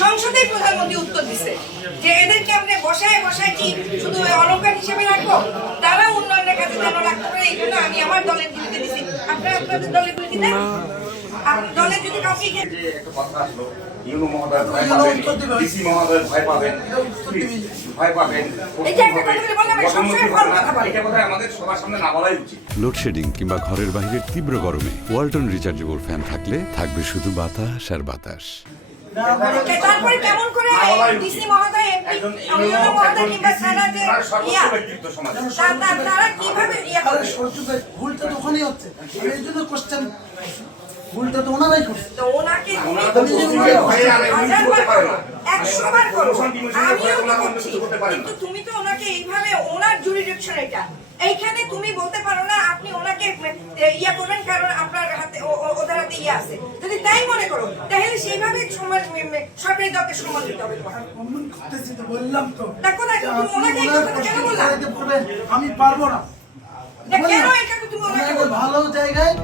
সংসদে প্রধানমন্ত্রী উত্তর দিচ্ছে যে এদেরকে আমরা বসায় বসায় কি শুধু অলঙ্কার হিসেবে রাখবো, তারা উন্নয়নের কাজে যেন রাখতে পারে, এই জন্য আমি আমার দলের বিরুদ্ধে দিচ্ছি। আপনারা আপনাদের দলের বিরুদ্ধে দেন, দলের যদি কাউকে একটা কথা আসলো, ইউনো মহোদয় ভয় পাবেন, ডিসি মহোদয় ভয় পাবেন, ভয় পাবেন, আমাদের সবার সামনে না বলাই উচিত। লোডশেডিং কিংবা ঘরের বাইরের তীব্র গরমে ওয়ালটন রিচার্জেবল ফ্যান থাকলে থাকবে শুধু বাতাস আর বাতাস। তারপরে কেমন করে ডিসি মহোদয়, ইউনো মহোদয় কিংবা সারা যে তারা কিভাবে ভুলটা তো ওখানেই হচ্ছে, এই জন্য কোশ্চেন ভুলটা তো ওনারাই করছে। তো ওনাকে 100বার করো, আমিও তো করছি, কিন্তু তুমি তো ওনাকে এইভাবে, ওনার জুরিডিকশন এটা, এইখানে তুমি বলতে পারো না আপনি ওনাকে ইয়া করবেন কারণ আপনার হাতে ওদের হাতে ইয়ে আছে। যদি তাই মনে করো তাহলে সেইভাবে সরকারি দলকে সম্মান দিতে হবে। বললাম তো ওনাকে কেন বললাম আমি পারবো না, কেন এটা তুমি ভালো জায়গায়